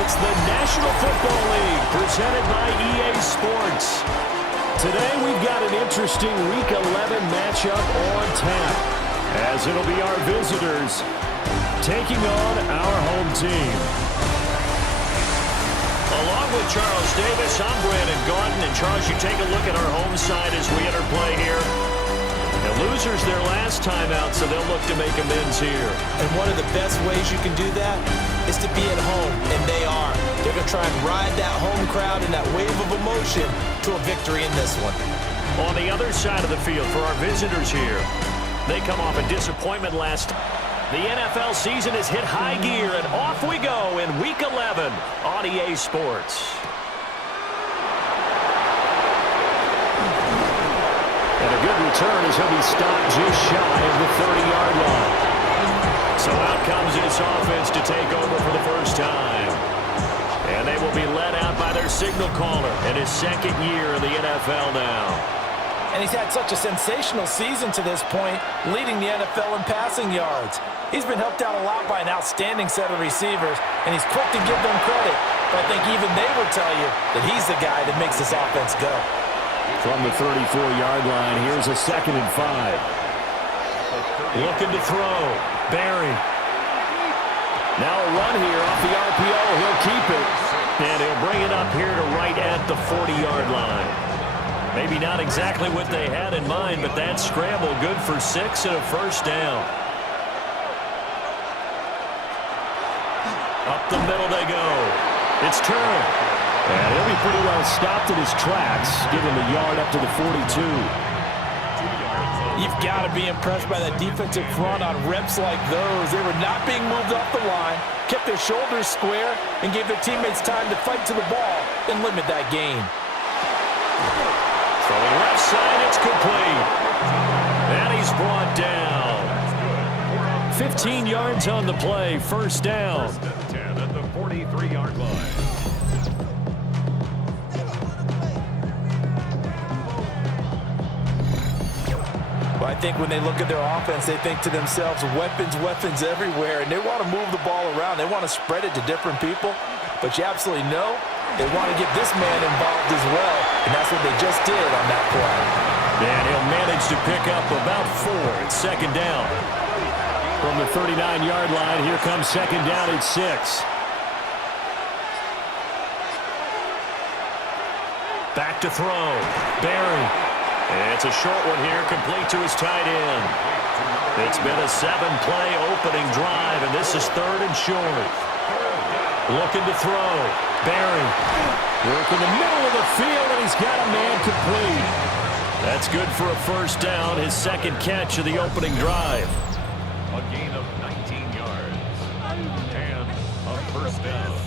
It's the National Football League presented by EA Sports. Today we've got an interesting Week 11 matchup on tap, as it'll be our visitors taking on our home team. Along with Charles Davis, I'm Brandon Gaudin. And Charles, you take a look at our home side as we enter play here. The losers their last time out, so they'll look to make amends here. And one of the best ways you can do that is to be at home, and they are. They're going to try and ride that home crowd and that wave of emotion to a victory in this one. On the other side of the field for our visitors here, they come off a disappointment last time. The NFL season has hit high gear, and off we go in Week 11 on EA Sports. And a good return as he'll be stopped just shy of the 30-yard line. So out comes this offense to take over for the first time. And they will be led out by their signal caller in his second year in the NFL now. And he's had such a sensational season to this point, leading the NFL in passing yards. He's been helped out a lot by an outstanding set of receivers, and he's quick to give them credit. But I think even they will tell you that he's the guy that makes this offense go. From the 34-yard line, here's a 2nd and 5. Looking to throw. Barry. Now a run here off the RPO. He'll keep it. And he'll bring it up here to right at the 40-yard line. Maybe not exactly what they had in mind, but that scramble good for 6 and a first down. Up the middle they go. It's turned. And he'll be pretty well stopped in his tracks, giving the yard up to the 42. You've got to be impressed by that defensive front on reps like those. They were not being moved off the line, kept their shoulders square, and gave their teammates time to fight to the ball and limit that gain. Throwing left side, it's complete. And he's brought down. 15 yards on the play, first down. 10 at the 43-yard line. Well, I think when they look at their offense, they think to themselves, weapons, weapons everywhere, and they want to move the ball around. They want to spread it to different people, but you absolutely know they want to get this man involved as well, and that's what they just did on that play. And he'll manage to pick up about 4. It's second down. From the 39-yard line, here comes second down at 6. Back to throw. Barry. It's a short one here, complete to his tight end. It's been a 7-play opening drive, and this is 3rd and short. Looking to throw. Barry. Work in the middle of the field, and he's got a man complete. That's good for a first down, his second catch of the opening drive. A gain of 19 yards. And a first down.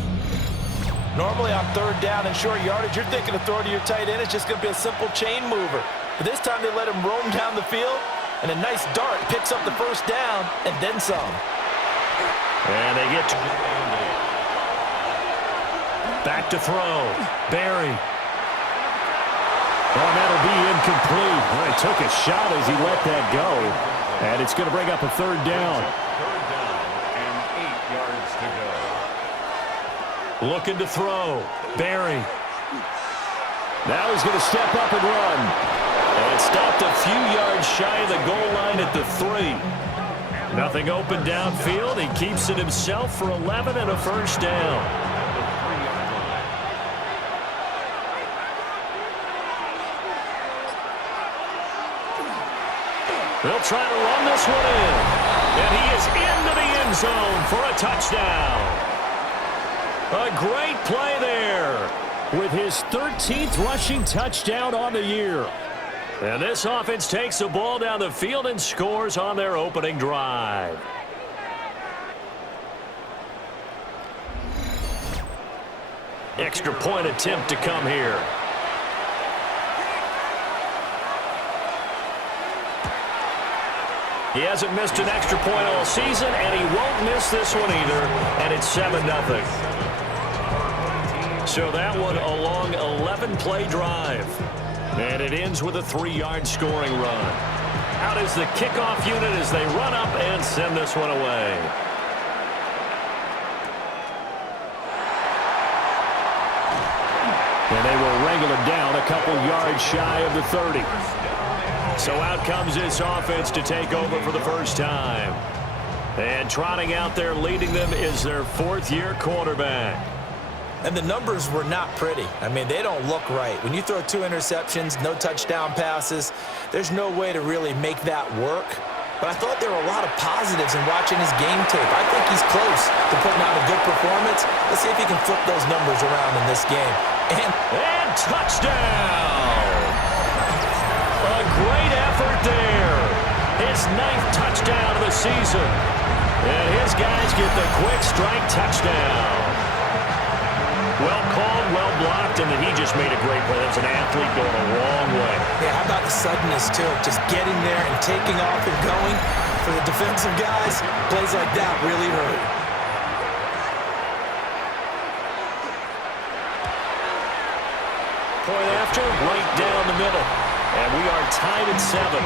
Normally on 3rd down and short yardage, you're thinking of throwing to your tight end. It's just going to be a simple chain mover. But this time they let him roam down the field, and a nice dart picks up the first down and then some. And they get back to throw. Barry. Oh, that'll be incomplete. Well, he took a shot as he let that go. And it's going to bring up a 3rd down. 3rd down and 8 yards to go. Looking to throw. Barry. Now he's going to step up and run. And stopped a few yards shy of the goal line at the 3. Nothing open downfield. He keeps it himself for 11 and a first down. They'll try to run this one in. And he is into the end zone for a touchdown. A great play there with his 13th rushing touchdown on the year. And this offense takes the ball down the field and scores on their opening drive. Extra point attempt to come here. He hasn't missed an extra point all season, and he won't miss this one either, and it's 7-0. So that one a long 11-play drive. And it ends with a 3-yard scoring run. Out is the kickoff unit as they run up and send this one away. And they will wrangle him down a couple yards shy of the 30. So out comes this offense to take over for the first time. And trotting out there leading them is their fourth-year quarterback. And the numbers were not pretty. I mean, they don't look right. When you throw 2 interceptions, no touchdown passes, there's no way to really make that work. But I thought there were a lot of positives in watching his game tape. I think he's close to putting out a good performance. Let's see if he can flip those numbers around in this game. And touchdown! A great effort there. His 9th touchdown of the season. And his guys get the quick strike touchdown. Well called, well blocked, and then he just made a great play. That's an athlete going a long way. Yeah, how about the suddenness, too? Just getting there and taking off and going. For the defensive guys, plays like that really hurt. Point after, right down the middle. And we are tied at 7.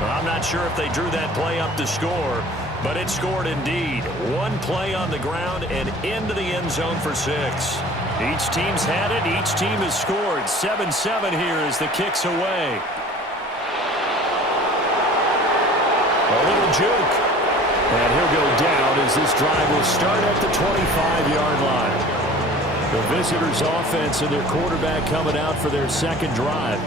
Well, I'm not sure if they drew that play up to score, but it scored indeed. One play on the ground and into the end zone for 6. Each team's had it. Each team has scored. 7-7 here as the kick's away. A little juke. And he'll go down as this drive will start at the 25-yard line. The visitors' offense and their quarterback coming out for their second drive.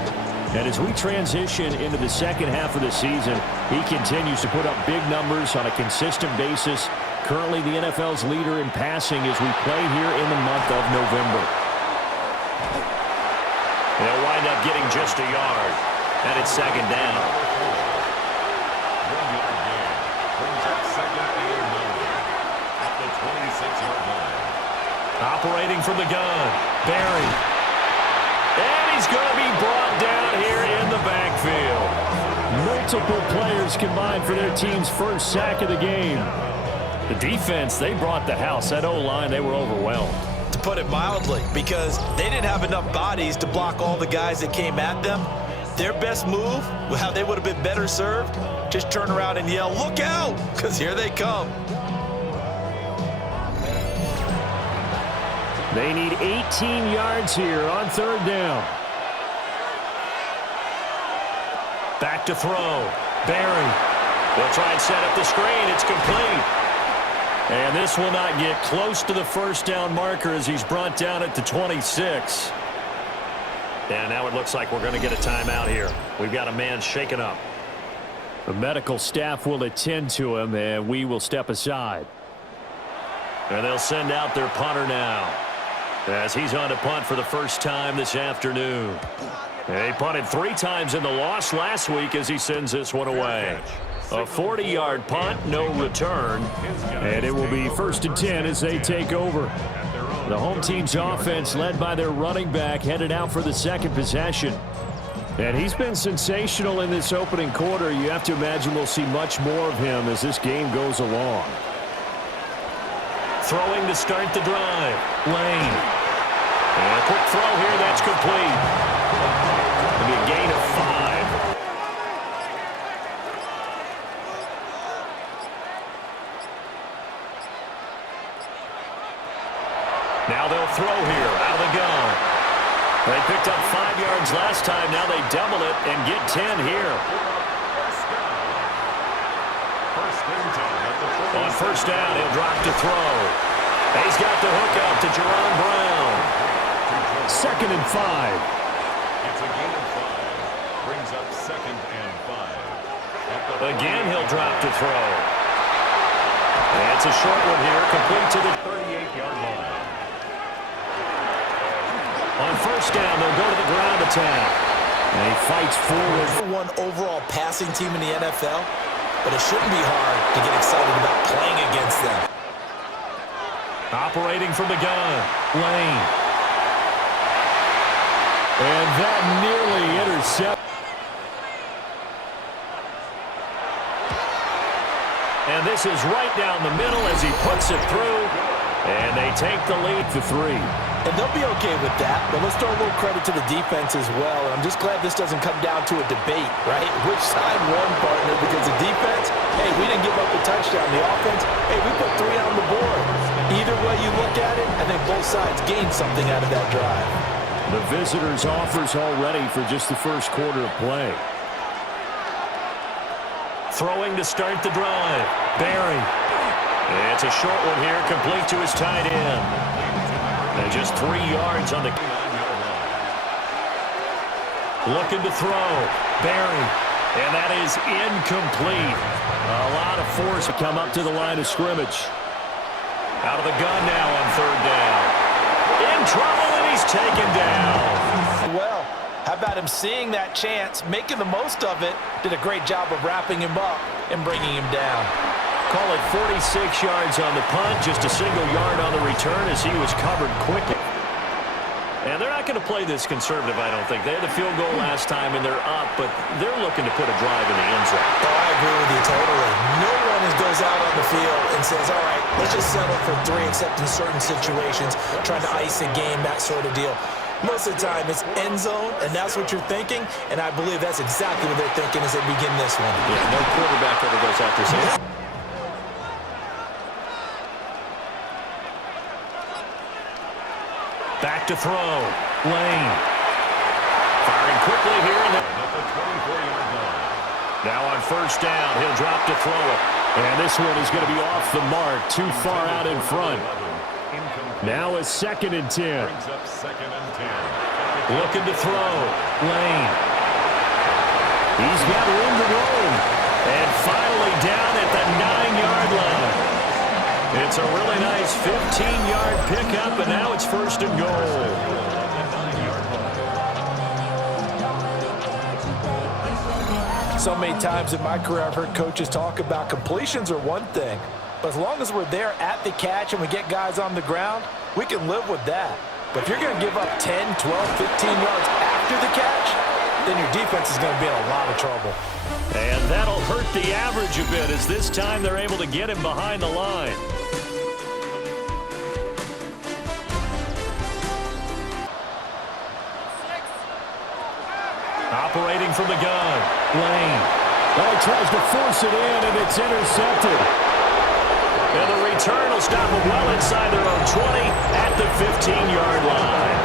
And as we transition into the second half of the season, he continues to put up big numbers on a consistent basis. Currently the NFL's leader in passing as we play here in the month of November. They'll wind up getting just a yard. And it's second down. 1 yard gain. Brings up second and 9 at the 26-yard line. Operating from the gun. Barry. And he's going to be brought down here in the backfield. Multiple players combined for their team's first sack of the game. The defense, they brought the house. That O-line, they were overwhelmed. To put it mildly, because they didn't have enough bodies to block all the guys that came at them. Their best move, how they would have been better served, just turn around and yell, "Look out!" because here they come. They need 18 yards here on third down. Back to throw. Barry. They'll try and set up the screen. It's complete. And this will not get close to the first down marker as he's brought down at the 26. And now it looks like we're going to get a timeout here. We've got a man shaken up. The medical staff will attend to him, and we will step aside. And they'll send out their punter now, as he's on to punt for the first time this afternoon. And he punted 3 times in the loss last week as he sends this one away. A 40-yard punt, no return. And it will be 1st and 10 as they take over. The home team's offense, led by their running back, headed out for the second possession. And he's been sensational in this opening quarter. You have to imagine we'll see much more of him as this game goes along. Throwing to start the drive. Lane. And a quick throw here, that's complete. It'll be a gain of 5. Now they'll throw here out of the gun. They picked up 5 yards last time. Now they double it and get 10 here. On first down, he'll drop to throw. He's got the hook up to Jerome Brown. 2nd and 5. It's a gain of 5. Brings up 2nd and 5. Again, he'll drop to throw. And it's a short one here, complete to the 38-yard line. On first down, they'll go to the ground attack. And he fights forward. One overall passing team in the NFL, but it shouldn't be hard to get excited about playing against them. Operating from the gun, Lane. And that nearly intercepted. And this is right down the middle as he puts it through. And they take the lead to 3. And they'll be okay with that, but let's throw a little credit to the defense as well. And I'm just glad this doesn't come down to a debate, right? Which side won, partner? Because the defense, hey, we didn't give up a touchdown. The offense, hey, we put 3 on the board. Either way you look at it, I think both sides gained something out of that drive. The visitors' offers already for just the first quarter of play. Throwing to start the drive. Barry. It's a short one here, complete to his tight end. And just 3 yards on the... Looking to throw. Barry. And that is incomplete. A lot of force to come up to the line of scrimmage. Out of the gun now on third down. In trouble, and he's taken down. Well, how about him seeing that chance, making the most of it, did a great job of wrapping him up and bringing him down. Call it 46 yards on the punt, just a single yard on the return as he was covered quickly. And they're not going to play this conservative, I don't think. They had the field goal last time, and they're up, but they're looking to put a drive in the end zone. Oh, I agree with you totally. No one goes out on the field and says, all right, let's just settle for 3, except in certain situations, trying to ice a game, that sort of deal. Most of the time, it's end zone, and that's what you're thinking, and I believe that's exactly what they're thinking as they begin this one. Yeah, no quarterback ever goes after something. Back to throw. Lane. Firing quickly here. Now on first down, he'll drop to throw it. And this one is going to be off the mark, too far out in front. Now a 2nd and 10. Looking to throw. Lane. He's got room to roam. And finally down at the 9-yard line. It's a really nice 15-yard pickup, and now it's 1st and goal. So many times in my career, I've heard coaches talk about completions are one thing, but as long as we're there at the catch and we get guys on the ground, we can live with that. But if you're going to give up 10, 12, 15 yards after the catch, then your defense is going to be in a lot of trouble. And that'll hurt the average a bit as this time they're able to get him behind the line. Operating from the gun. Lane. Well, he tries to force it in, and it's intercepted. And the return will stop them well inside their own 20 at the 15-yard line.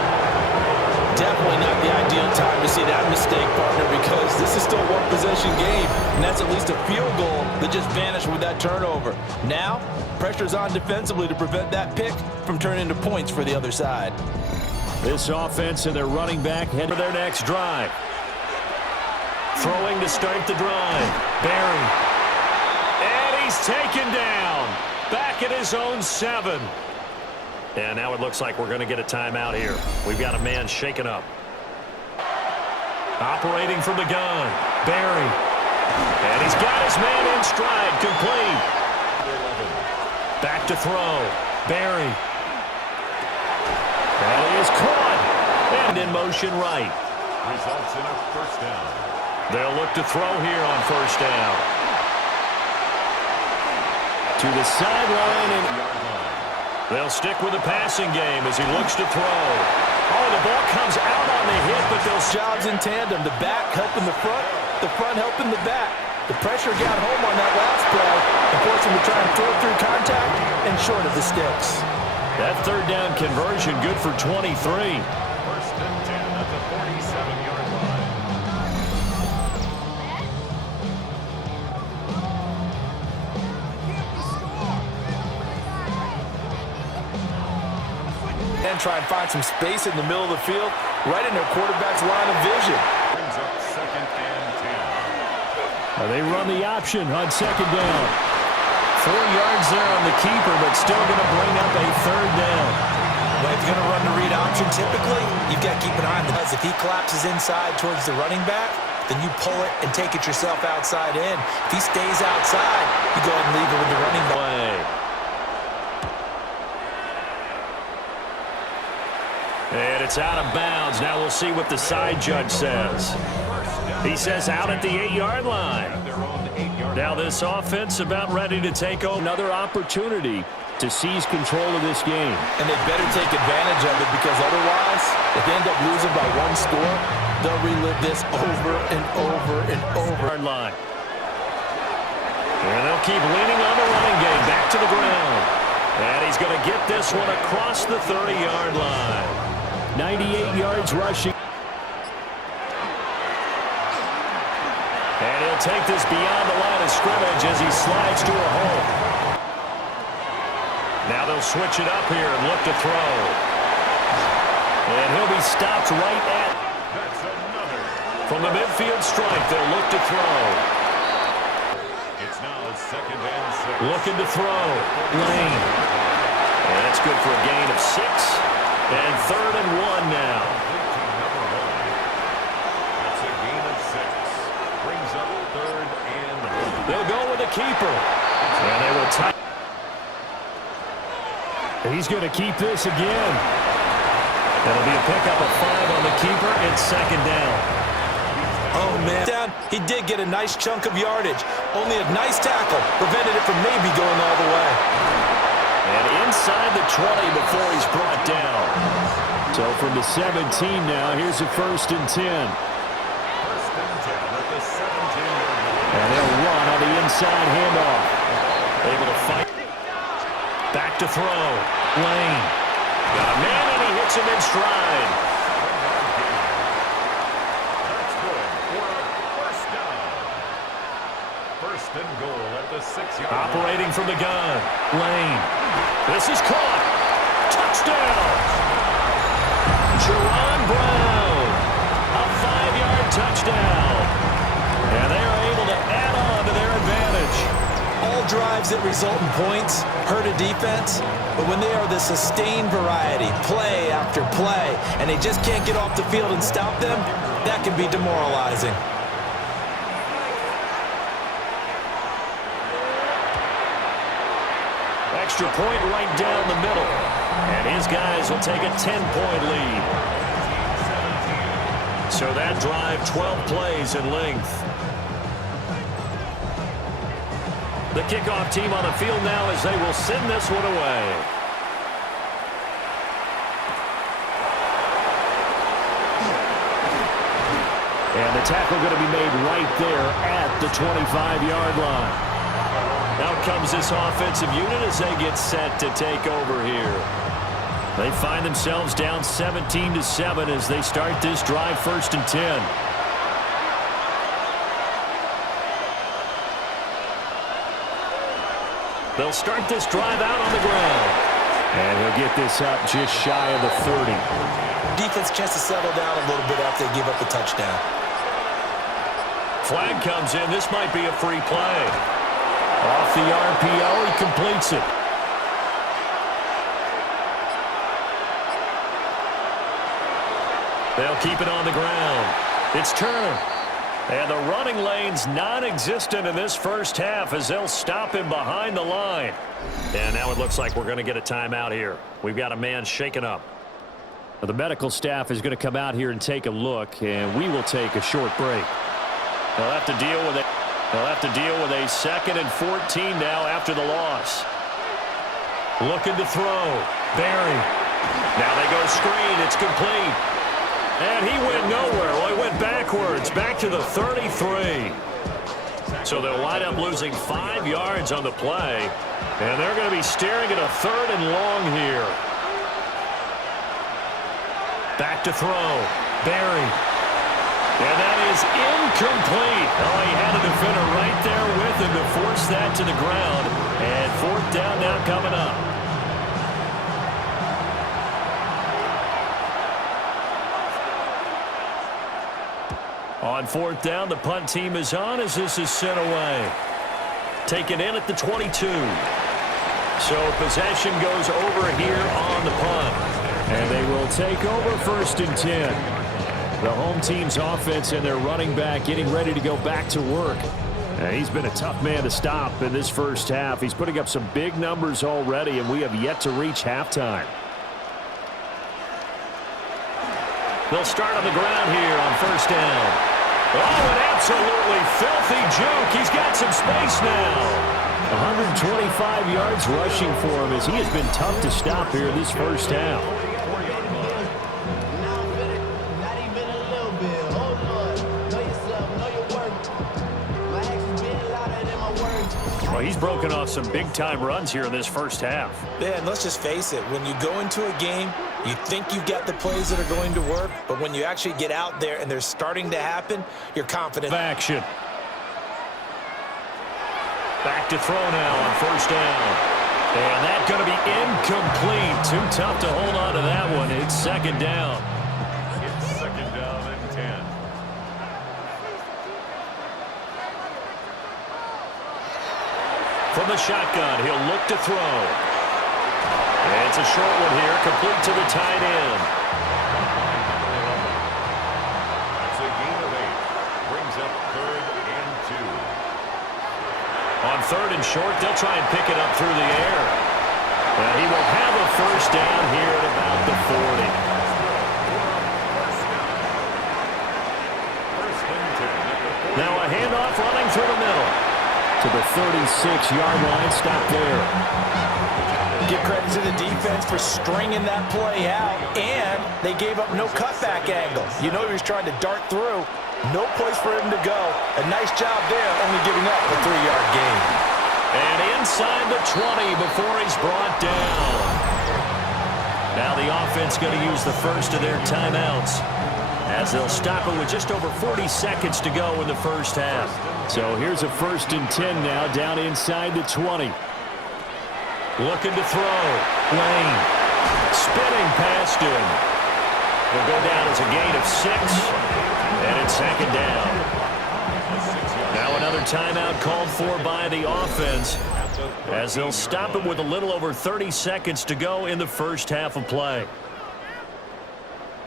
Definitely not the ideal time to see that mistake, partner, because this is still a one-possession game, and that's at least a field goal that just vanished with that turnover. Now, pressure's on defensively to prevent that pick from turning into points for the other side. This offense and their running back head for their next drive. Throwing to start the drive. Barry. And he's taken down. Back at his own 7. And now it looks like we're going to get a timeout here. We've got a man shaken up. Operating from the gun. Barry. And he's got his man in stride. Complete. Back to throw. Barry. And he is caught. And in motion right. Results in a 1st down. They'll look to throw here on 1st down. To the sideline, and they'll stick with the passing game as he looks to throw. Oh, the ball comes out on the hit, but they'll... Jobs in tandem. The back helping the front helping the back. The pressure got home on that last play and forced him to try and throw through contact and short of the sticks. That 3rd down conversion good for 23. 1st and 10 at the 47-yard line. And try and find some space in the middle of the field, right in their quarterback's line of vision. Brings up 2nd and 10. They run the option on 2nd down. 4 yards there on the keeper, but still going to bring up a 3rd down. Well, if you're going to run the read option, typically, you've got to keep an eye on the buzz. If he collapses inside towards the running back, then you pull it and take it yourself outside in. If he stays outside, you go ahead and leave it with the running back. And it's out of bounds. Now we'll see what the side judge says. He says out at the 8-yard line. Now this offense about ready to take over another opportunity to seize control of this game. And they better take advantage of it, because otherwise, if they end up losing by 1 score, they'll relive this over and over and over. Line. And they'll keep leaning on the running game. Back to the ground. And he he's going to get this one across the 30-yard line. 98 yards rushing. And he'll take this beyond the line of scrimmage as he slides to a hole. Now they'll switch it up here and look to throw. And he'll be stopped right at. From the midfield strike, they'll look to throw. It's now 2nd and 6. Looking to throw. Lane. And that's good for a gain of 6. And 3rd and 1 now. That's a gain of 6. Brings up 3rd and 1. They'll go with the keeper. And they will tie. He's going to keep this again. That'll be a pickup of 5 on the keeper. It's 2nd down. Oh, man. He did get a nice chunk of yardage. Only a nice tackle prevented it from maybe going all the way. And inside the 20 before he's brought down. So from the 17 now, here's a 1st and 10. 1st and 10 at the 17-yard line. And they'll run on the inside handoff. Able to fight. Back to throw. Lane. Got a man and he hits him in stride. That's good for a 1st down. 1st and goal at the 6-yard line. Operating from the gun. Lane. This is caught. Touchdown. Jerron Brown. A 5-yard touchdown. And they are able to add on to their advantage. All drives that result in points hurt a defense, but when they are the sustained variety, play after play, and they just can't get off the field and stop them, that can be demoralizing. Extra point right down the middle. And his guys will take a 10-point lead. So that drive, 12 plays in length. The kickoff team on the field now as they will send this one away. And the tackle going to be made right there at the 25-yard line. Out comes this offensive unit as they get set to take over here. They find themselves down 17-7 as they start this drive 1st and 10. They'll start this drive out on the ground. And he'll get this up just shy of the 30. Defense chance to settle down a little bit after they give up the touchdown. Flag comes in. This might be a free play. Off the RPO, he completes it. They'll keep it on the ground. It's Turner. And the running lane's non-existent in this first half as they'll stop him behind the line. And now it looks like we're going to get a timeout here. We've got a man shaken up. Well, the medical staff is going to come out here and take a look, and we will take a short break. They'll have to deal with it. They'll have to deal with a 2nd and 14 now after the loss. Looking to throw. Barry. Now they go screen. It's complete. And he went nowhere. Well, he went backwards, back to the 33. So they'll wind up losing 5 yards on the play. And they're going to be staring at a 3rd and long here. Back to throw. Barry. And that is incomplete. Oh, he had a defender right there with him to force that to the ground. And 4th down now coming up. On 4th down, the punt team is on as this is sent away. Taken in at the 22. So possession goes over here on the punt. And they will take over 1st and 10. The home team's offense and their running back getting ready to go back to work. And he's been a tough man to stop in this first half. He's putting up some big numbers already, and we have yet to reach halftime. They'll start on the ground here on 1st down. Oh, an absolutely filthy juke. He's got some space now. 125 yards rushing for him as he has been tough to stop here this first half. Well, he's broken off some big-time runs here in this first half. Yeah, and let's just face it. When you go into a game, you think you've got the plays that are going to work, but when you actually get out there and they're starting to happen, you're confident. Action. Back to throw now on first down. And that's going to be incomplete. Too tough to hold on to that one. It's second down. It's second down and 10. From the shotgun, he'll look to throw. And it's a short one here, complete to the tight end. That's a gain of 8. Brings up 3rd and 2. On 3rd and short, they'll try and pick it up through the air. And he will have a first down here at about the 40. First and 10. Now a handoff running through the middle. To the 36-yard line, stop there. Give credit to the defense for stringing that play out, and they gave up no cutback angle. You know he was trying to dart through. No place for him to go. A nice job there, only giving up a 3-yard gain. And inside the 20 before he's brought down. Now the offense going to use the first of their timeouts, as they'll stop it with just over 40 seconds to go in the first half. So here's a 1st and 10 now, down inside the 20. Looking to throw. Lane. Spinning past him. Will go down as a gain of 6. And it's second down. Now another timeout called for by the offense, as they'll stop it with a little over 30 seconds to go in the first half of play.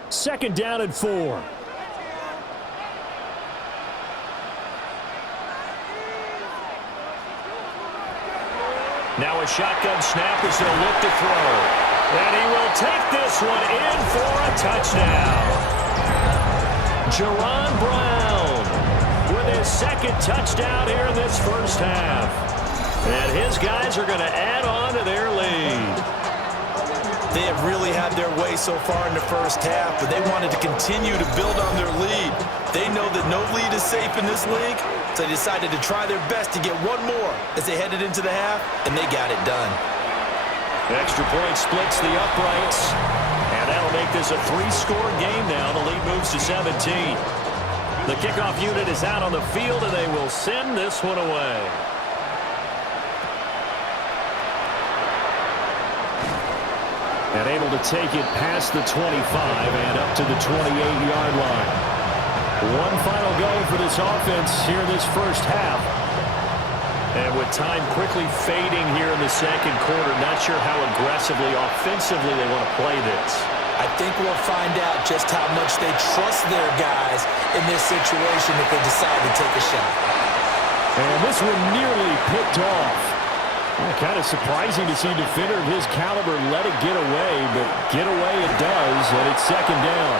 Second down and 4. Now a shotgun snap as they'll look to throw. And he will take this one in for a touchdown. Jerron Brown with his second touchdown here in this first half. And his guys are going to add on to their lead. They have really had their way so far in the first half, but they wanted to continue to build on their lead. They know that no lead is safe in this league, so they decided to try their best to get one more as they headed into the half, and they got it done. Extra point splits the uprights, and that'll make this a 3-score game now. The lead moves to 17. The kickoff unit is out on the field, and they will send this one away. And able to take it past the 25 and up to the 28-yard line. One final go for this offense here in this first half. And with time quickly fading here in the second quarter, not sure how aggressively, offensively they want to play this. I think we'll find out just how much they trust their guys in this situation if they decide to take a shot. And this one nearly picked off. Kind of surprising to see a defender of his caliber let it get away, but get away it does, and it's second down.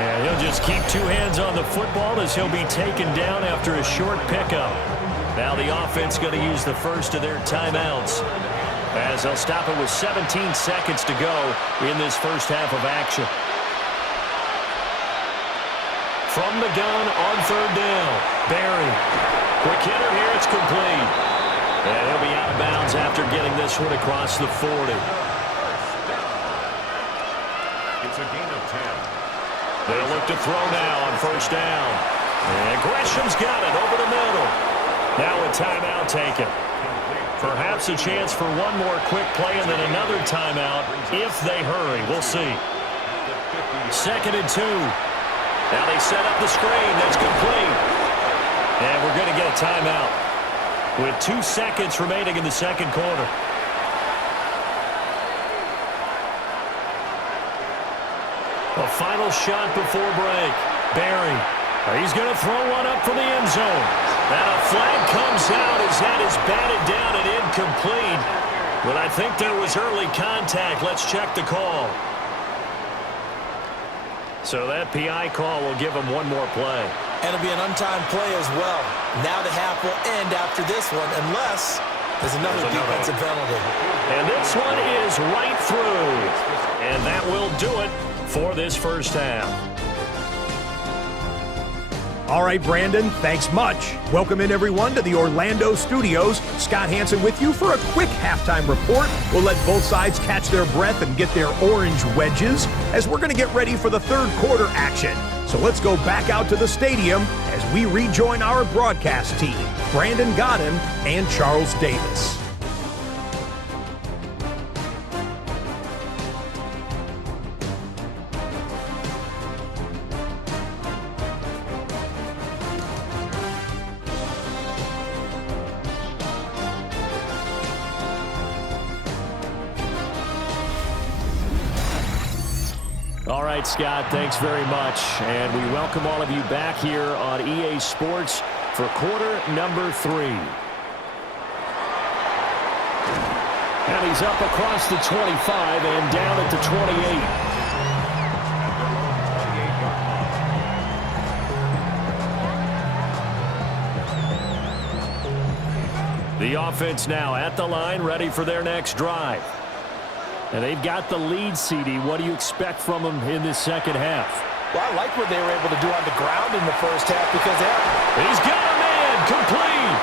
And he'll just keep 2 hands on the football as he'll be taken down after a short pickup. Now the offense going to use the first of their timeouts, as they'll stop it with 17 seconds to go in this first half of action. From the gun on 3rd down, Barry. Quick hitter here, it's complete. And he'll be out of bounds after getting this one across the 40. It's a gain of 10. They'll look to throw now on first down. And Gresham's got it over the middle. Now a timeout taken. Perhaps a chance for one more quick play and then another timeout if they hurry. We'll see. 2nd and 2. Now they set up the screen. That's complete. And we're going to get a timeout with 2 seconds remaining in the second quarter. A final shot before break. Barry. He's going to throw one up from the end zone. And a flag comes out as that is batted down and incomplete. But I think there was early contact. Let's check the call. So that PI call will give him one more play. And it'll be an untimed play as well. Now the half will end after this one, unless there's another defensive penalty. And this one is right through. And that will do it for this first half. All right, Brandon, thanks much. Welcome in, everyone, to the Orlando studios. Scott Hansen with you for a quick halftime report. We'll let both sides catch their breath and get their orange wedges as we're going to get ready for the third quarter action. So let's go back out to the stadium as we rejoin our broadcast team, Brandon Godden and Charles Davis. All right, Scott, thanks very much. And we welcome all of you back here on EA Sports for quarter number 3. And he's up across the 25 and down at the 28. The offense now at the line, ready for their next drive. And they've got the lead, CD. What do you expect from them in this second half? Well, I like what they were able to do on the ground in the first half because he's got a man complete.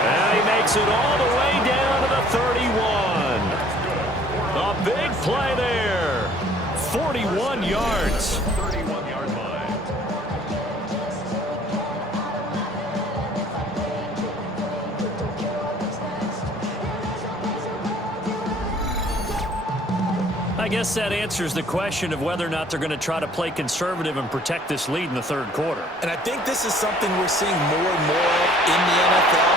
And he makes it all the way down to the 31. A big play there. 41 yards. 31-yard line. I guess that answers the question of whether or not they're going to try to play conservative and protect this lead in the third quarter. And I think this is something we're seeing more and more of in the NFL.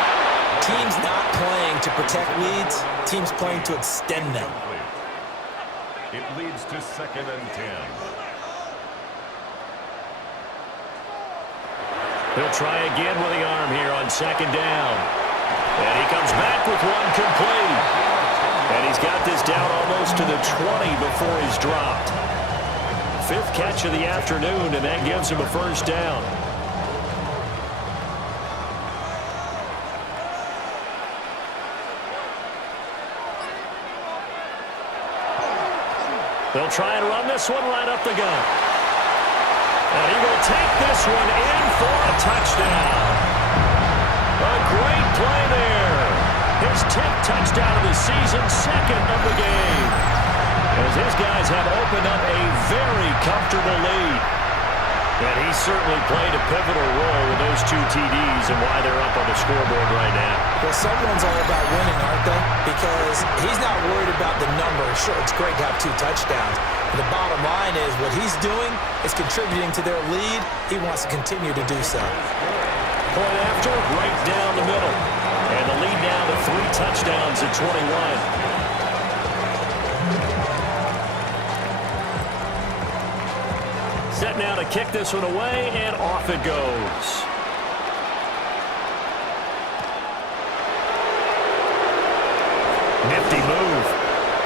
Teams not playing to protect leads, teams playing to extend them. It leads to 2nd and 10. He'll try again with the arm here on 2nd down. And he comes back with one complete. And he's got this down almost to the 20 before he's dropped. 5th catch of the afternoon, and that gives him a first down. They'll try and run this one right up the gut. And he will take this one in for a touchdown. A great play there. His 10th touchdown of the season, 2nd of the game. As his guys have opened up a very comfortable lead. And he certainly played a pivotal role with those 2 TDs and why they're up on the scoreboard right now. Well, someone's all about winning, aren't they? Because he's not worried about the number. Sure, it's great to have 2 touchdowns. But the bottom line is what he's doing is contributing to their lead. He wants to continue to do so. Point after, right down the middle. And the lead now to 3 touchdowns at 21. Set now to kick this one away, and off it goes. Nifty move.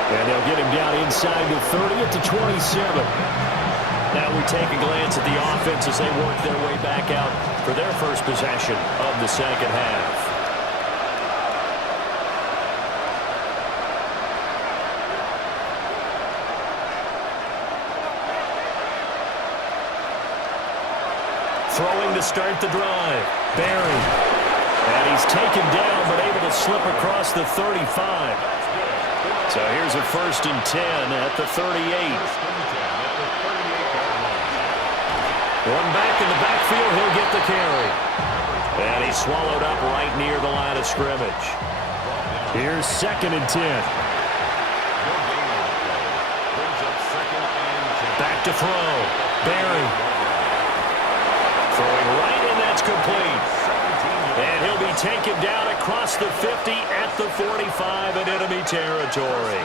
And they'll get him down inside the 30 at the 27. Now we take a glance at the offense as they work their way back out for their first possession of the second half. Throwing to start the drive. Barry. And he's taken down but able to slip across the 35. So here's a 1st and 10 at the 38. One back in the backfield, he'll get the carry. And he's swallowed up right near the line of scrimmage. Here's 2nd and 10. Back to throw. Barry. Throwing right, and that's complete. And he'll be taken down across the 50 at the 45 in enemy territory.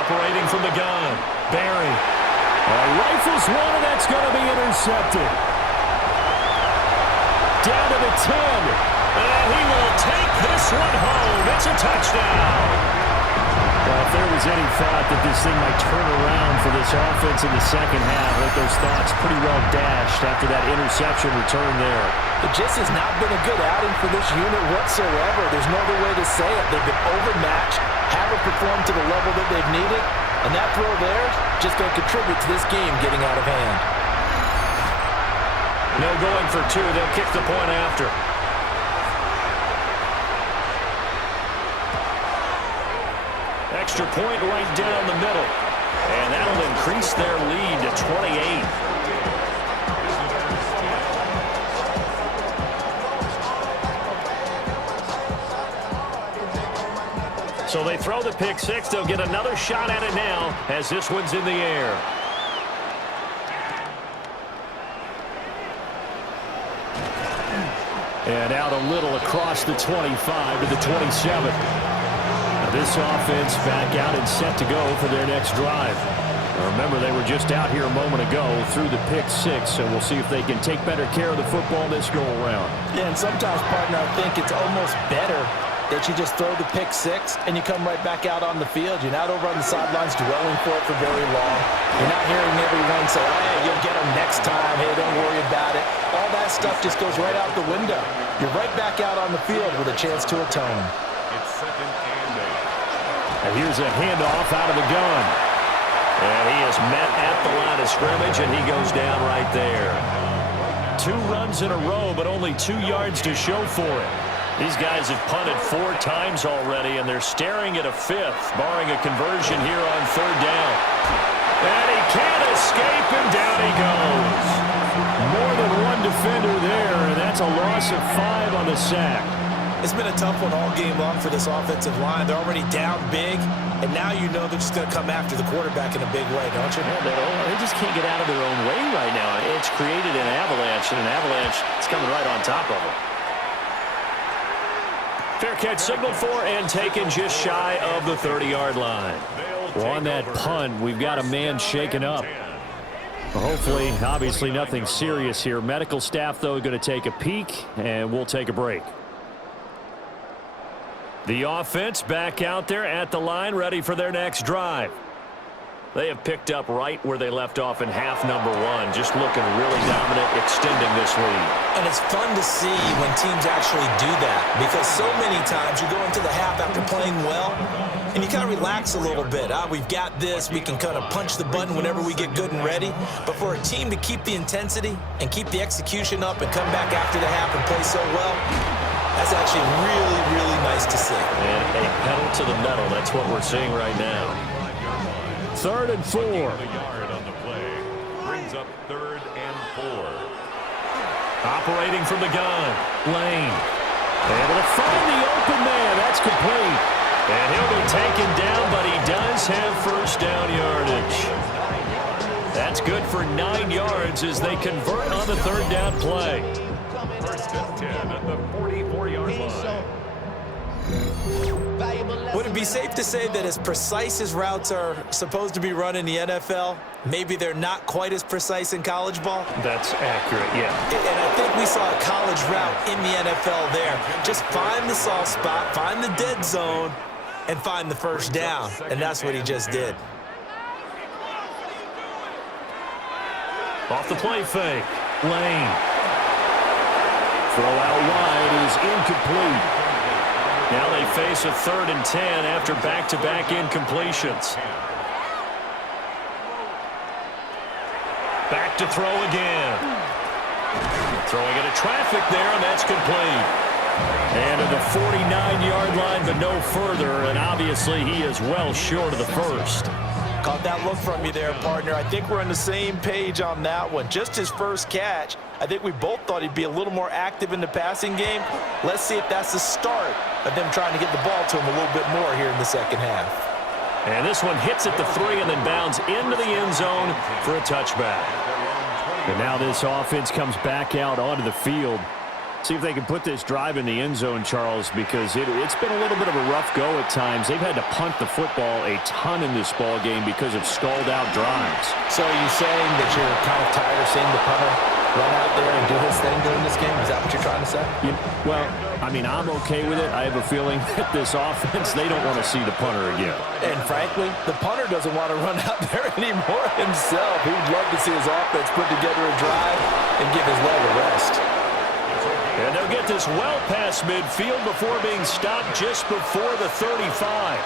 Operating from the gun. Barry. Rifles one, and that's going to be intercepted. Down to the 10. And he will take this one home. It's a touchdown. Well, if there was any thought that this thing might turn around for this offense in the second half, I think those thoughts pretty well dashed after that interception return there. It just has not been a good outing for this unit whatsoever. There's no other way to say it. They've been overmatched, haven't performed to the level that they've needed, And that throw there just going to contribute to this game getting out of hand. No going for two. They'll kick the point after. Extra point right down the middle. And that'll increase their lead to 28. So they throw the pick six. They'll get another shot at it now as this one's in the air. And out a little across the 25 to the 27. Now this offense back out and set to go for their next drive. Now remember, they were just out here a moment ago through the pick six, so we'll see if they can take better care of the football this go-around. Yeah, and sometimes, partner, I think it's almost better that you just throw the pick six and you come right back out on the field. You're not over on the sidelines dwelling for it for very long. You're not hearing everyone say, oh, hey, you'll get them next time. Hey, don't worry about it. All that stuff just goes right out the window. You're right back out on the field with a chance to atone. It's 2nd and 8. And here's a handoff out of the gun. And he is met at the line of scrimmage, and he goes down right there. 2 runs in a row, but only 2 yards to show for it. These guys have punted 4 times already, and they're staring at a 5th, barring a conversion here on 3rd down. And he can't escape, and down he goes. More than one defender there, and that's a loss of 5 on the sack. It's been a tough one all game long for this offensive line. They're already down big, and now you know they're just going to come after the quarterback in a big way, don't you? Yeah, they just can't get out of their own way right now. It's created an avalanche, and an avalanche is coming right on top of them. Fair catch signaled for and taken just shy of the 30-yard line. Well, on that punt, we've got a man shaken up. Well, hopefully, obviously nothing serious here. Medical staff, though, going to take a peek, and we'll take a break. The offense back out there at the line, ready for their next drive. They have picked up right where they left off in half number 1, just looking really dominant, extending this lead. And it's fun to see when teams actually do that, because so many times you go into the half after playing well, and you kind of relax a little bit. We've got this. We can kind of punch the button whenever we get good and ready. But for a team to keep the intensity and keep the execution up and come back after the half and play so well, that's actually really, really nice to see. And a pedal to the metal. That's what we're seeing right now. 3rd and 4. A yard on the play. Brings up 3rd and 4. Operating from the gun, Lane. Able to find the open man. That's complete. And he'll be taken down, but he does have 1st down yardage. That's good for 9 yards as they convert on the 3rd down play. 1st and 10 at the 44-yard line. Would it be safe to say that as precise as routes are supposed to be run in the NFL, maybe they're not quite as precise in college ball? That's accurate, yeah. And I think we saw a college route in the NFL there. Just find the soft spot, find the dead zone, and find the 1st down. And that's what he just did. Off the play fake, Lane. Throw out wide is incomplete. Now they face a 3rd and 10 after back-to-back incompletions. Back to throw again. Throwing into traffic there, and that's complete. And to the 49-yard line, but no further, and obviously he is well short of the 1st. Caught that look from you there, partner. I think we're on the same page on that one. Just his 1st catch. I think we both thought he'd be a little more active in the passing game. Let's see if that's the start of them trying to get the ball to him a little bit more here in the 2nd half. And this one hits at the 3 and then bounds into the end zone for a touchback. And now this offense comes back out onto the field. See if they can put this drive in the end zone, Charles, because it's been a little bit of a rough go at times. They've had to punt the football a ton in this ball game because of stalled-out drives. So are you saying that you're kind of tired of seeing the punter run out there and do his thing during this game? Is that what you're trying to say? Well, I mean, I'm okay with it. I have a feeling that this offense, they don't want to see the punter again. And frankly, the punter doesn't want to run out there anymore himself. He would love to see his offense put together a drive and give his leg a rest. And they'll get this well past midfield before being stopped just before the 35. A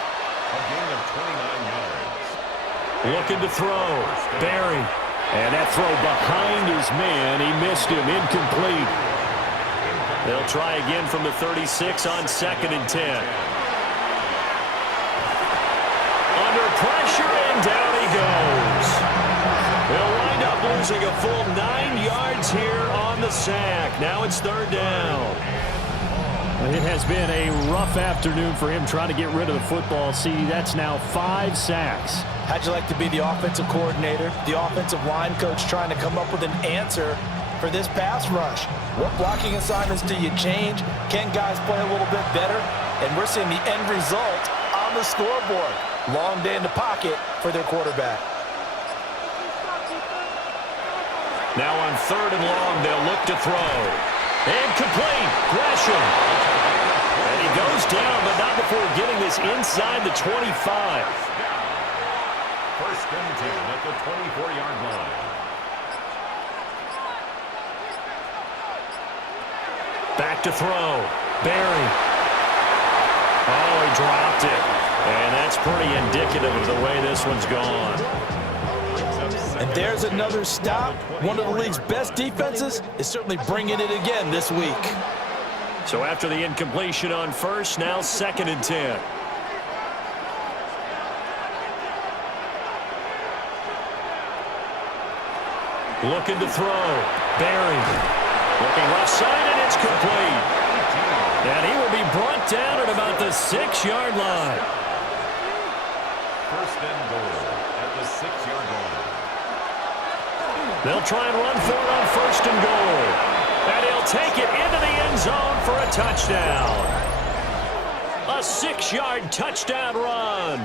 gain of 29 yards. Looking to throw. Barry. And that throw behind his man. He missed him. Incomplete. They'll try again from the 36 on 2nd and 10. Under pressure, and down he goes. They'll wind up losing a full 9 yards here on the sack. Now it's 3rd down. It has been a rough afternoon for him trying to get rid of the football. See, that's now 5 sacks. How'd you like to be the offensive coordinator, the offensive line coach trying to come up with an answer for this pass rush? What blocking assignments do you change? Can guys play a little bit better? And we're seeing the end result on the scoreboard. Long day in the pocket for their quarterback. Now on 3rd and long, they'll look to throw. Incomplete. Gresham. And he goes down, but not before getting this inside the 25. 1st and 10 at the 24-yard line. Back to throw. Barry. Oh, he dropped it. And that's pretty indicative of the way this one's gone. And there's another stop. One of the league's best defenses is certainly bringing it again this week. So after the incompletion on 1st, now 2nd and 10. Looking to throw. Barry. Looking left side, and it's complete. And he will be brought down at about the 6-yard line. 1st and goal at the 6-yard line. They'll try and run for it on 1st and goal. And he'll take it into the end zone for a touchdown. A 6-yard touchdown run.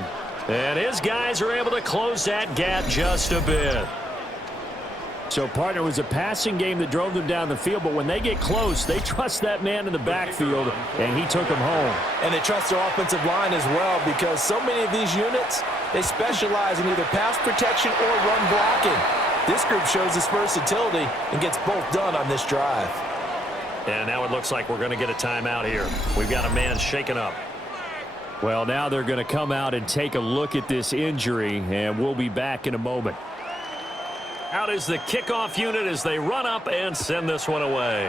And his guys are able to close that gap just a bit. So, partner, it was a passing game that drove them down the field, but when they get close, they trust that man in the backfield, and he took them home. And they trust their offensive line as well, because so many of these units, they specialize in either pass protection or run blocking. This group shows its versatility and gets both done on this drive. And now it looks like we're going to get a timeout here. We've got a man shaken up. Well, now they're going to come out and take a look at this injury, and we'll be back in a moment. Out is the kickoff unit as they run up and send this one away.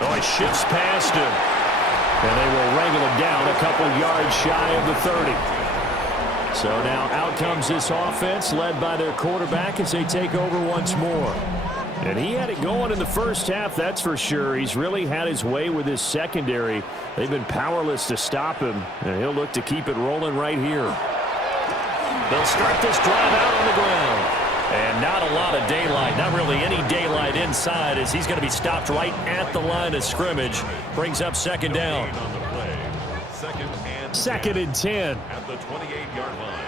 Oh, he shifts past him. And they will wrangle him down a couple yards shy of the 30. So now out comes this offense led by their quarterback as they take over once more. And he had it going in the first half, that's for sure. He's really had his way with his secondary. They've been powerless to stop him, and he'll look to keep it rolling right here. They'll start this drive out on the ground. And not a lot of daylight, not really any daylight inside as he's going to be stopped right at the line of scrimmage. Brings up 2nd down. Second and 10. At the 28-yard line.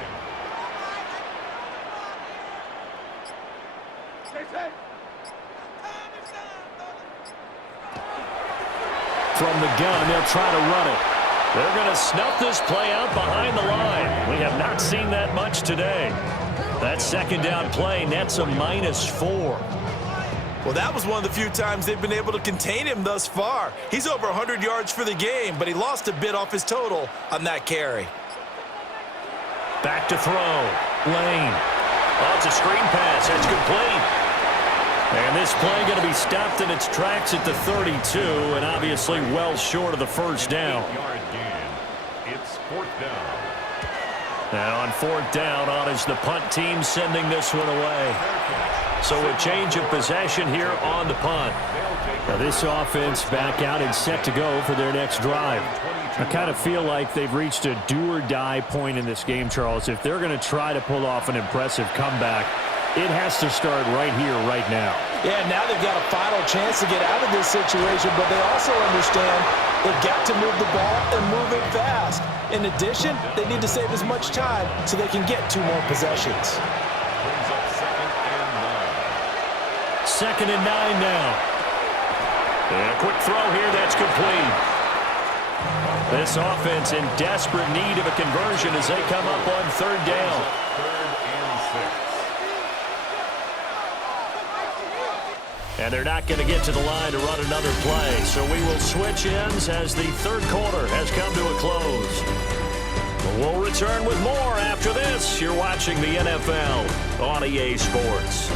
From the gun, they'll try to run it. They're going to snuff this play out behind the line. We have not seen that much today. That 2nd down play nets a -4. Well, that was one of the few times they've been able to contain him thus far. He's over 100 yards for the game, but he lost a bit off his total on that carry. Back to throw. Lane. Oh, it's a screen pass. That's complete. And this play going to be stopped in its tracks at the 32, and obviously well short of the 1st down. 8-yard gain. It's 4th down. And on 4th down, on is the punt team sending this one away. So a change of possession here on the punt. Now this offense back out and set to go for their next drive. I kind of feel like they've reached a do-or-die point in this game, Charles. If they're going to try to pull off an impressive comeback, it has to start right here, right now. Yeah, now they've got a final chance to get out of this situation, but they also understand they've got to move the ball and move it fast. In addition, they need to save as much time so they can get 2 more possessions. Brings up 2nd and 9. 2nd and 9 now. And a quick throw here, that's complete. This offense in desperate need of a conversion as they come up on 3rd down. 3rd and 6. And they're not going to get to the line to run another play. So we will switch ends as the third quarter has come to a close. We'll return with more after this. You're watching the NFL on EA Sports.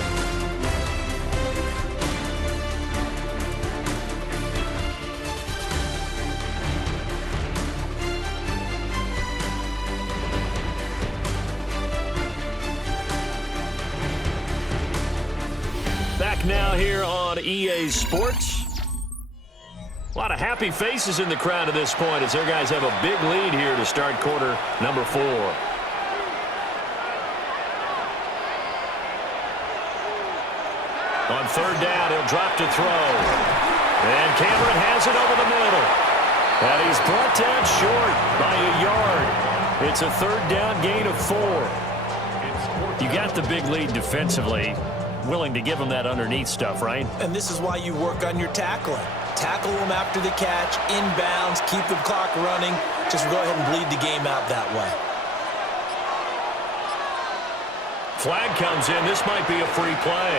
Back now here on EA Sports. A lot of happy faces in the crowd at this point as their guys have a big lead here to start quarter number 4. On third down, he'll drop to throw. And Cameron has it over the middle. And he's brought down short by a yard. It's a third down gain of 4. You got the big lead defensively. Willing to give them that underneath stuff, right? And this is why you work on your tackling. Tackle them after the catch, inbounds, keep the clock running. Just go ahead and bleed the game out that way. Flag comes in. This might be a free play.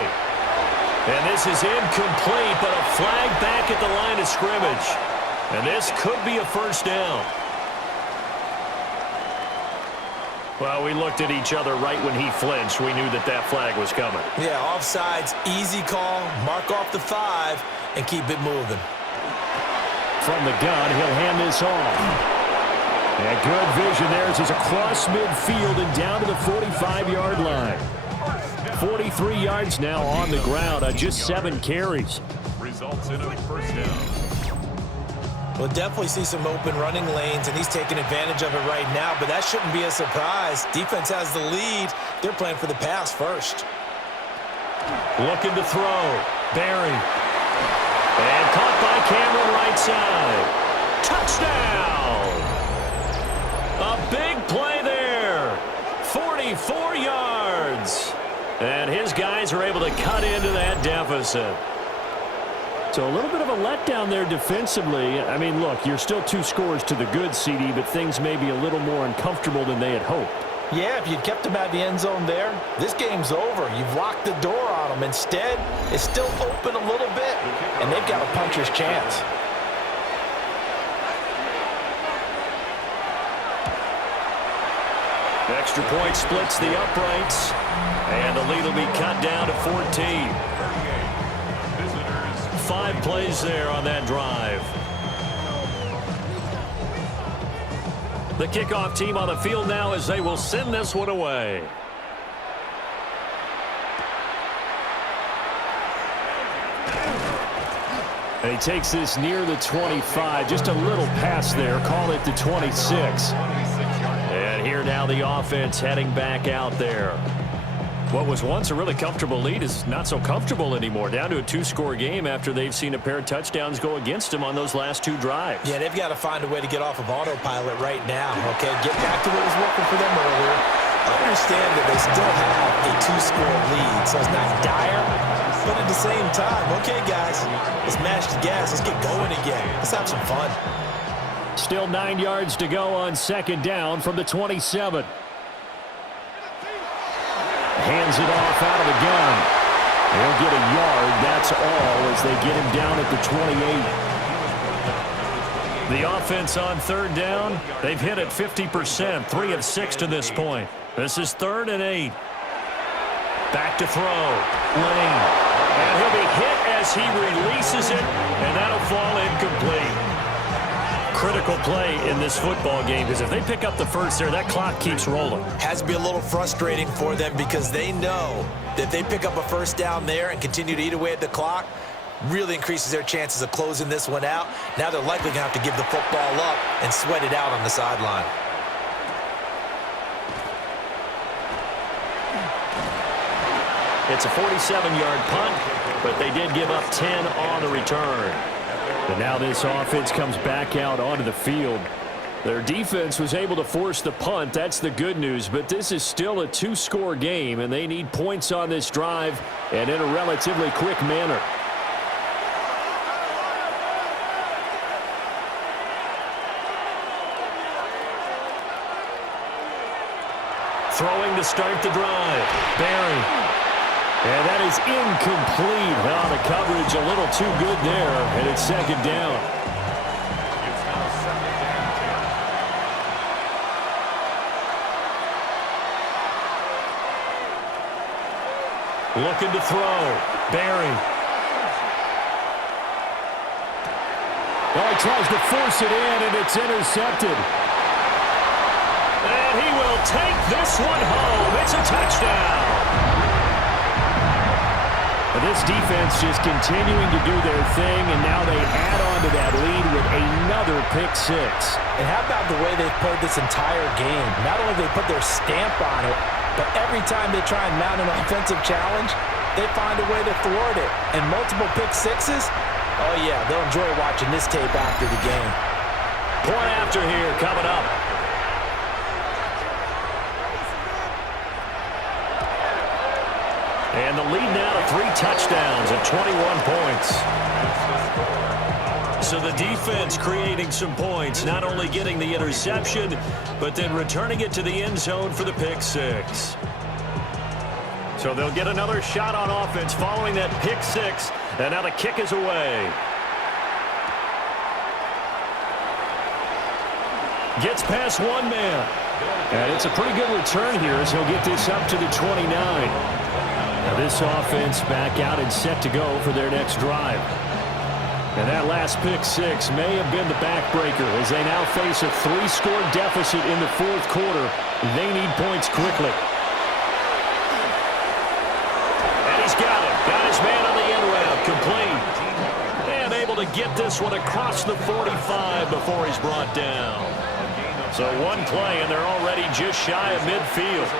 And this is incomplete, but a flag back at the line of scrimmage. And this could be a first down. Well, we looked at each other right when he flinched. We knew that that flag was coming. Yeah, offsides, easy call. Mark off the 5 and keep it moving. From the gun, he'll hand this off. And good vision there as he's across midfield and down to the 45-yard line. 43 yards now on the ground on just 7 carries. Results in a first down. We'll definitely see some open running lanes, and he's taking advantage of it right now, but that shouldn't be a surprise. Defense has the lead. They're playing for the pass first. Looking to throw. Barry. And caught by Cameron right side. Touchdown! A big play there. 44 yards. And his guys are able to cut into that deficit. So a little bit of a letdown there defensively. I mean, look, you're still 2 scores to the good, CD, but things may be a little more uncomfortable than they had hoped. Yeah, if you'd kept them out of the end zone there, this game's over. You've locked the door on them. Instead, it's still open a little bit, and they've got a puncher's chance. Extra point splits the uprights, and the lead will be cut down to 14. 5 plays there on that drive. The kickoff team on the field now as they will send this one away. And he takes this near the 25. Just a little pass there. Call it the 26. And here now the offense heading back out there. What was once a really comfortable lead is not so comfortable anymore. Down to a 2-score game after they've seen a pair of touchdowns go against them on those last 2 drives. Yeah, they've got to find a way to get off of autopilot right now, okay? Get back to what was working for them earlier. Understand that they still have a 2-score lead, so it's not dire. But at the same time, okay, guys, let's mash the gas. Let's get going again. Let's have some fun. Still 9 yards to go on second down from the 27. Hands it off out of the gun. They'll get a yard, that's all, as they get him down at the 28. The offense on third down, they've hit it 50%, 3 of 6 to this point. This is 3rd and 8. Back to throw. Lane. And he'll be hit as he releases it, and that'll fall incomplete. Critical play in this football game, because if they pick up the first there, that clock keeps rolling. Has to be a little frustrating for them because they know that if they pick up a first down there and continue to eat away at the clock, really increases their chances of closing this one out. Now they're likely going to have to give the football up and sweat it out on the sideline. It's a 47-yard punt, but they did give up 10 on the return. And now this offense comes back out onto the field. Their defense was able to force the punt. That's the good news. But this is still a 2-score game, and they need points on this drive and in a relatively quick manner. Throwing to start the drive. Barry. And that is is incomplete. Oh, the coverage a little too good there, and it's second down. It's now second and 10. Looking to throw. Barry. Oh, he tries to force it in, and it's intercepted. And he will take this one home. It's a touchdown. This defense just continuing to do their thing, and now they add on to that lead with another pick six. And how about the way they've played this entire game? Not only they put their stamp on it, but every time they try and mount an offensive challenge, they find a way to thwart it. And multiple pick sixes, oh yeah, they'll enjoy watching this tape after the game. Point after here coming up. And the lead now to 3 touchdowns at 21 points. So the defense creating some points, not only getting the interception, but then returning it to the end zone for the pick six. So they'll get another shot on offense following that pick six, and now the kick is away. Gets past one man. And it's a pretty good return here as he'll get this up to the 29. Now this offense back out and set to go for their next drive. And that last pick six may have been the backbreaker as they now face a 3-score deficit in the fourth quarter. They need points quickly. And he's got him. Got his man on the end route. Complete. And able to get this one across the 45 before he's brought down. So one play, and they're already just shy of midfield.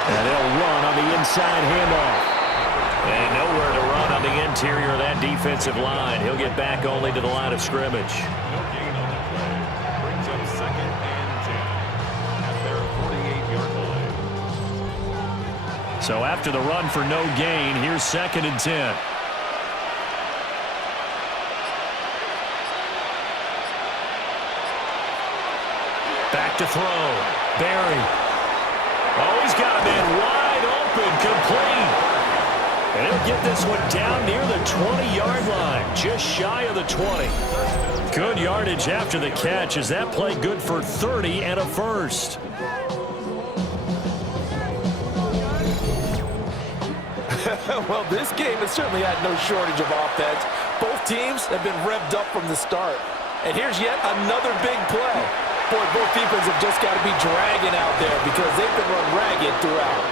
And they'll run on the inside handoff. And nowhere to run on the interior of that defensive line. He'll get back only to the line of scrimmage. No gain on the play. Brings up second and 10 at their 48-yard line. So after the run for no gain, here's second and 10. Back to throw. Barry. Oh, he's got a man wide open, complete. And he'll get this one down near the 20-yard line, just shy of the 20. Good yardage after the catch. Is that play good for 30 and a first? Well, this game has certainly had no shortage of offense. Both teams have been revved up from the start. And here's yet another big play. Boy, both defenses have just got to be dragging out there because they've been run ragged throughout.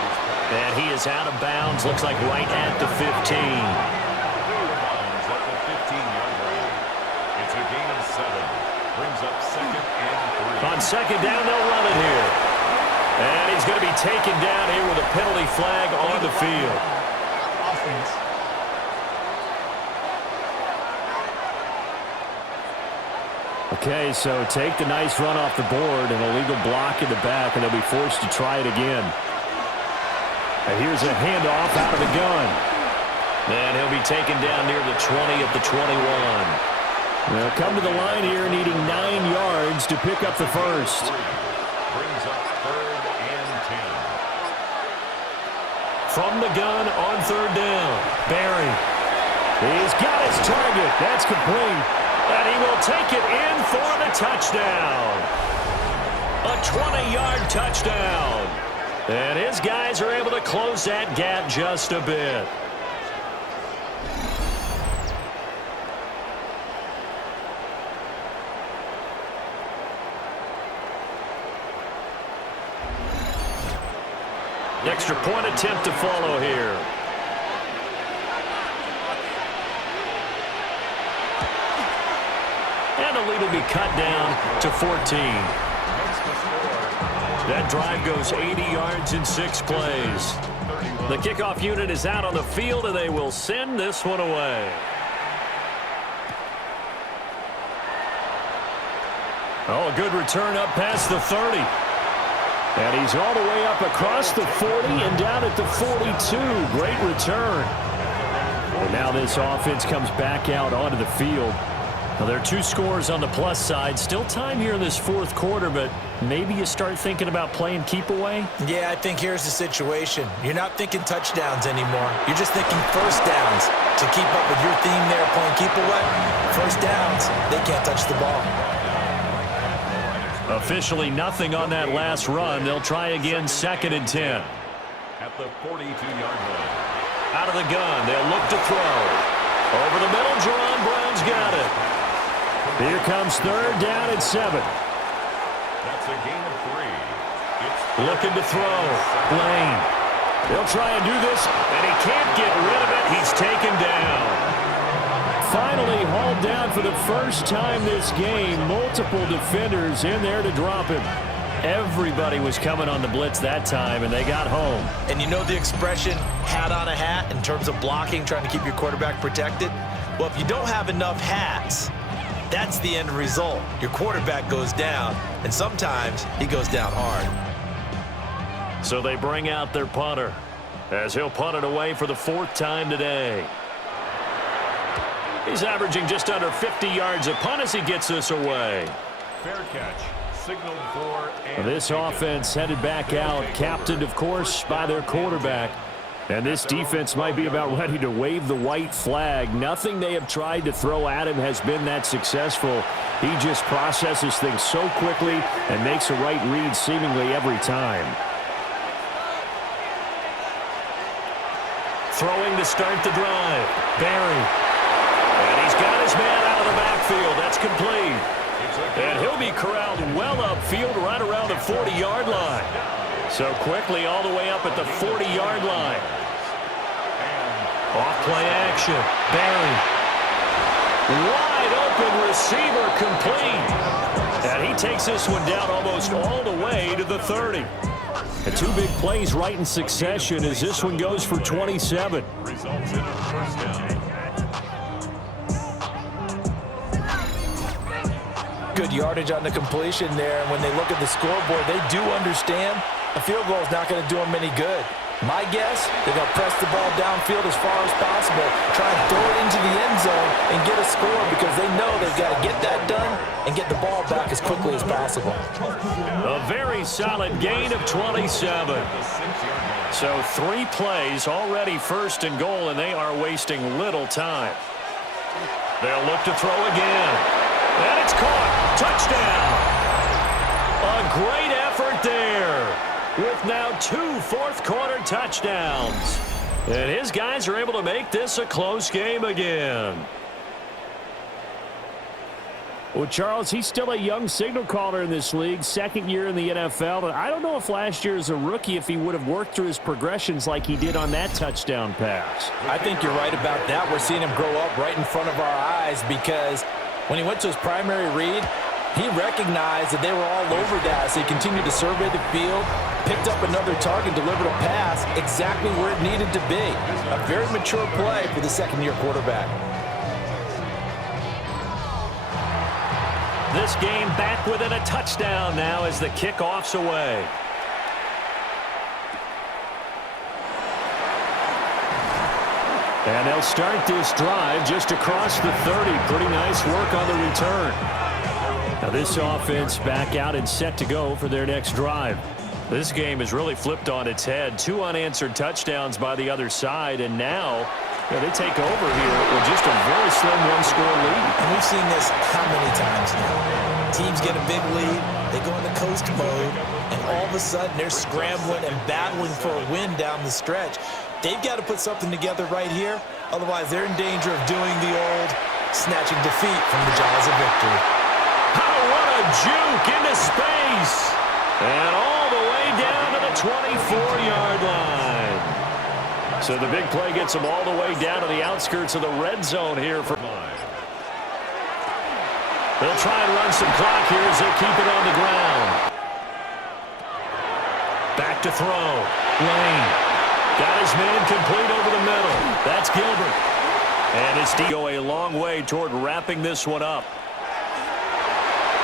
And he is out of bounds, looks like right at the 15. At the 15-yard line. It's a gain of 7. Brings up second and 3. On second down, they'll run it here. And he's going to be taken down here with a penalty flag on the field. Offense. Okay, so take the nice run off the board, an illegal block in the back, and they'll be forced to try it again. And here's a handoff out of the gun. And he'll be taken down near the 20 at the 21. They'll come to the line here needing 9 yards to pick up the first. Brings up third and 10. From the gun on third down. Barry. He's got his target. That's complete. And he will take it in for the touchdown. A 20-yard touchdown. And his guys are able to close that gap just a bit. Extra point attempt to follow here. And the lead will be cut down to 14. That drive goes 80 yards in 6 plays. The kickoff unit is out on the field, and they will send this one away. Oh, a good return up past the 30. And he's all the way up across the 40 and down at the 42. Great return. And now this offense comes back out onto the field. Well, there are two scores on the plus side. Still time here in this fourth quarter, but maybe you start thinking about playing keep away? Yeah, I think here's the situation. You're not thinking touchdowns anymore. You're just thinking first downs. To keep up with your theme there playing keep away, first downs, they can't touch the ball. Officially nothing on that last run. They'll try again, 2nd and 10. At the 42-yard line. Out of the gun, they'll look to throw. Over the middle, Jerron Brown's got it. Here comes 3rd down and 7. That's a gain of 3. It's Looking to throw. Lane. They'll try and do this, and he can't get rid of it. He's taken down. Finally hauled down for the first time this game. Multiple defenders in there to drop him. Everybody was coming on the blitz that time, and they got home. And you know the expression, hat on a hat, in terms of blocking, trying to keep your quarterback protected? Well, if you don't have enough hats, that's the end result. Your quarterback goes down, and sometimes he goes down hard. So they bring out their punter, as he'll punt it away for the 4th time today. He's averaging just under 50 yards a punt as he gets this away. fair catch. Signaled for and This offense headed back out, captained, of course, by their quarterback. And this defense might be about ready to wave the white flag. Nothing they have tried to throw at him has been that successful. He just processes things so quickly and makes a right read seemingly every time. Throwing to start the drive. Barry. And he's got his man out of the backfield. That's complete. And he'll be corralled well upfield right around the 40-yard line. So quickly all the way up at the 40-yard line. Off-play action. Barry. Wide open receiver complete. And he takes this one down almost all the way to the 30. And two big plays right in succession as this one goes for 27. results in a first down. Good yardage on the completion there. And when they look at the scoreboard, they do understand a field goal is not going to do them any good. My guess, they're going to press the ball downfield as far as possible, try and throw it into the end zone and get a score because they know they've got to get that done and get the ball back as quickly as possible. A very solid gain of 27. So 3 plays already 1st and goal, and they are wasting little time. They'll look to throw again. And it's caught. Touchdown. A great effort there with now 2 fourth-quarter touchdowns. And his guys are able to make this a close game again. Well, Charles, he's still a young signal caller in this league, 2nd year in the NFL. But I don't know if last year as a rookie if he would have worked through his progressions like he did on that touchdown pass. I think you're right about that. We're seeing him grow up right in front of our eyes because when he went to his primary read, he recognized that they were all over that, so he continued to survey the field, picked up another target, delivered a pass exactly where it needed to be. A very mature play for the 2nd-year quarterback. This game back within a touchdown now as the kickoff's away. And they'll start this drive just across the 30. Pretty nice work on the return. Now this offense back out and set to go for their next drive. This game has really flipped on its head. 2 unanswered touchdowns by the other side, and now they take over here with just a very slim 1-score lead. And we've seen this how many times now? Teams get a big lead, they go into coast mode, and all of a sudden they're scrambling and battling for a win down the stretch. They've got to put something together right here, otherwise they're in danger of doing the old snatching defeat from the jaws of victory. Oh, what a juke into space! And all the way down to the 24-yard line. So the big play gets them all the way down to the outskirts of the red zone here. They'll try and run some clock here as they keep it on the ground. Back to throw. Lane. Got his man complete over the middle. That's Gilbert. And it's go a long way toward wrapping this one up.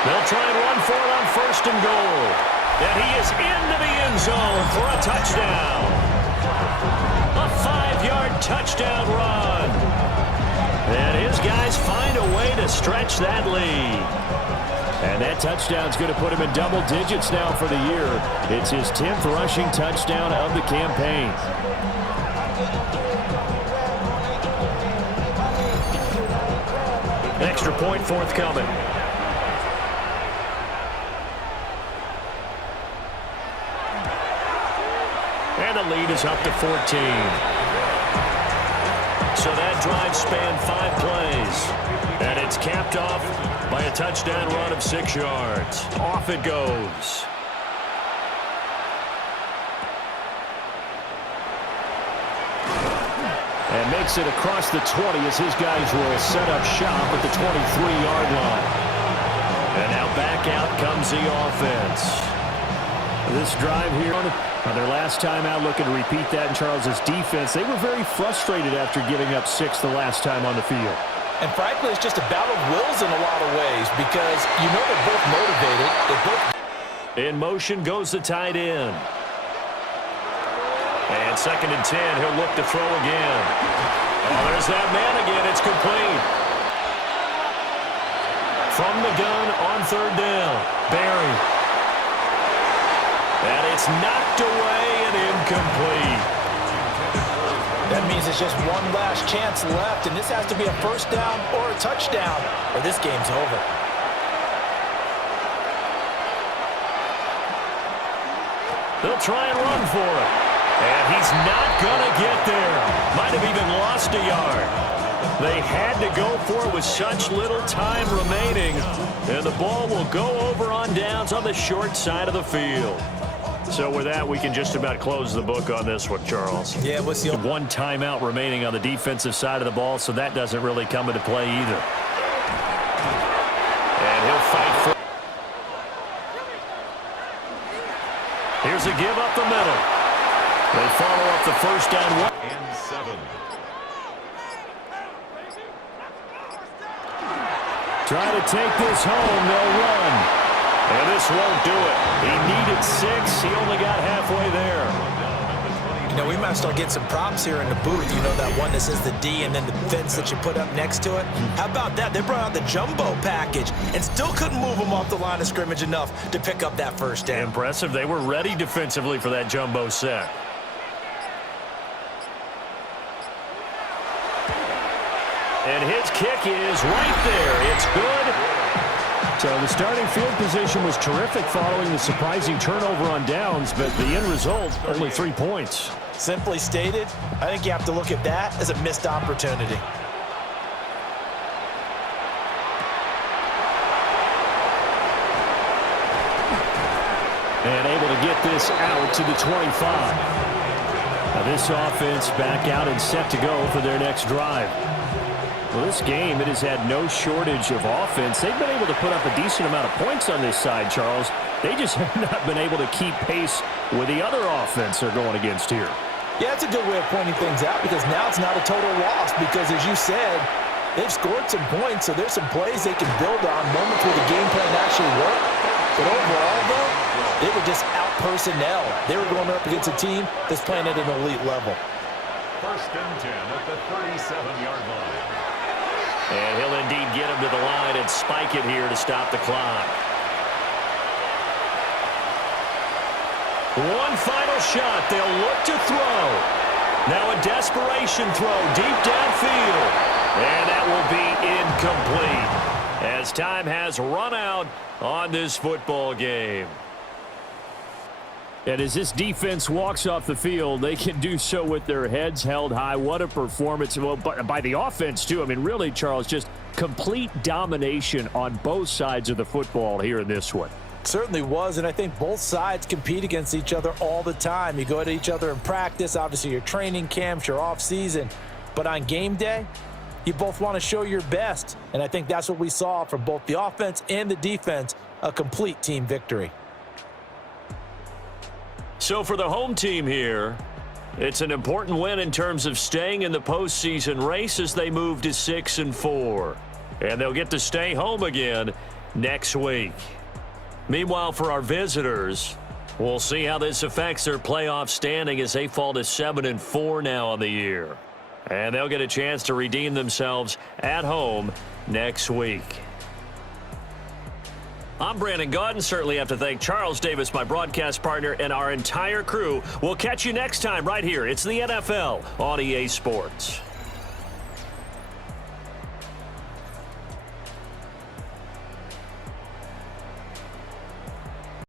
They'll try and run for it on 1st and goal. And he is into the end zone for a touchdown. A 5-yard touchdown run. And his guy guys find a way to stretch that lead. And that touchdown's going to put him in double digits now for the year. It's his 10th rushing touchdown of the campaign. Extra point forthcoming. And the lead is up to 14. So that drive spanned 5 plays. And it's capped off by a touchdown run of 6 yards. Off it goes. And makes it across the 20 as his guys will set up shop at the 23-yard line. And now back out comes the offense. This drive here, on their last time out, looking to repeat that in Charles's defense. They were very frustrated after giving up 6 the last time on the field. And frankly, it's just a battle of wills in a lot of ways because you know they're both motivated. In motion goes the tight end. And 2nd and 10, he'll look to throw again. Oh, there's that man again. It's complete. From the gun on 3rd down. Barry. And it's knocked away and incomplete. That means it's just one last chance left, and this has to be a first down or a touchdown, or this game's over. They'll try and run for it. And he's not going to get there. Might have even lost a yard. They had to go for it with such little time remaining. And the ball will go over on downs on the short side of the field. So with that, we can just about close the book on this one, Charles. Yeah, what's the one timeout remaining on the defensive side of the ball, so that doesn't really come into play either. And he'll fight for. Here's a give up the middle. They follow up the first down. And 7. Try to take this home. They'll run. And this won't do it. He needed 6. He only got halfway there. You know, we might start getting some props here in the booth. You know, that one that says the D and then the fence that you put up next to it? How about that? They brought out the jumbo package and still couldn't move them off the line of scrimmage enough to pick up that first down. Impressive. They were ready defensively for that jumbo set. And his kick is right there. It's good. So the starting field position was terrific following the surprising turnover on downs, but the end result, only 3 points. Simply stated, I think you have to look at that as a missed opportunity. And able to get this out to the 25. Now this offense back out and set to go for their next drive. Well, this game, it has had no shortage of offense. They've been able to put up a decent amount of points on this side, Charles. They just have not been able to keep pace with the other offense they're going against here. Yeah, it's a good way of pointing things out because now it's not a total loss because, as you said, they've scored some points, so there's some plays they can build on, moments where the game plan actually worked. But overall, though, they were just out personnel. They were going up against a team that's playing at an elite level. 1st and 10 at the 37-yard line. And he'll indeed get him to the line and spike it here to stop the clock. One final shot. They'll look to throw. Now a desperation throw deep downfield. And that will be incomplete as time has run out on this football game. And as this defense walks off the field, they can do so with their heads held high. What a performance. Well, by the offense, too. I mean, really, Charles, just complete domination on both sides of the football here in this one. Certainly was, and I think both sides compete against each other all the time. You go at each other in practice, obviously your training camps, your off-season. But on game day, you both want to show your best. And I think that's what we saw from both the offense and the defense, a complete team victory. So for the home team here, it's an important win in terms of staying in the postseason race as they move to 6-4. And they'll get to stay home again next week. Meanwhile, for our visitors, we'll see how this affects their playoff standing as they fall to 7-4 now on the year. And they'll get a chance to redeem themselves at home next week. I'm Brandon Gaudin. Certainly have to thank Charles Davis, my broadcast partner, and our entire crew. We'll catch you next time right here. It's the NFL on EA Sports.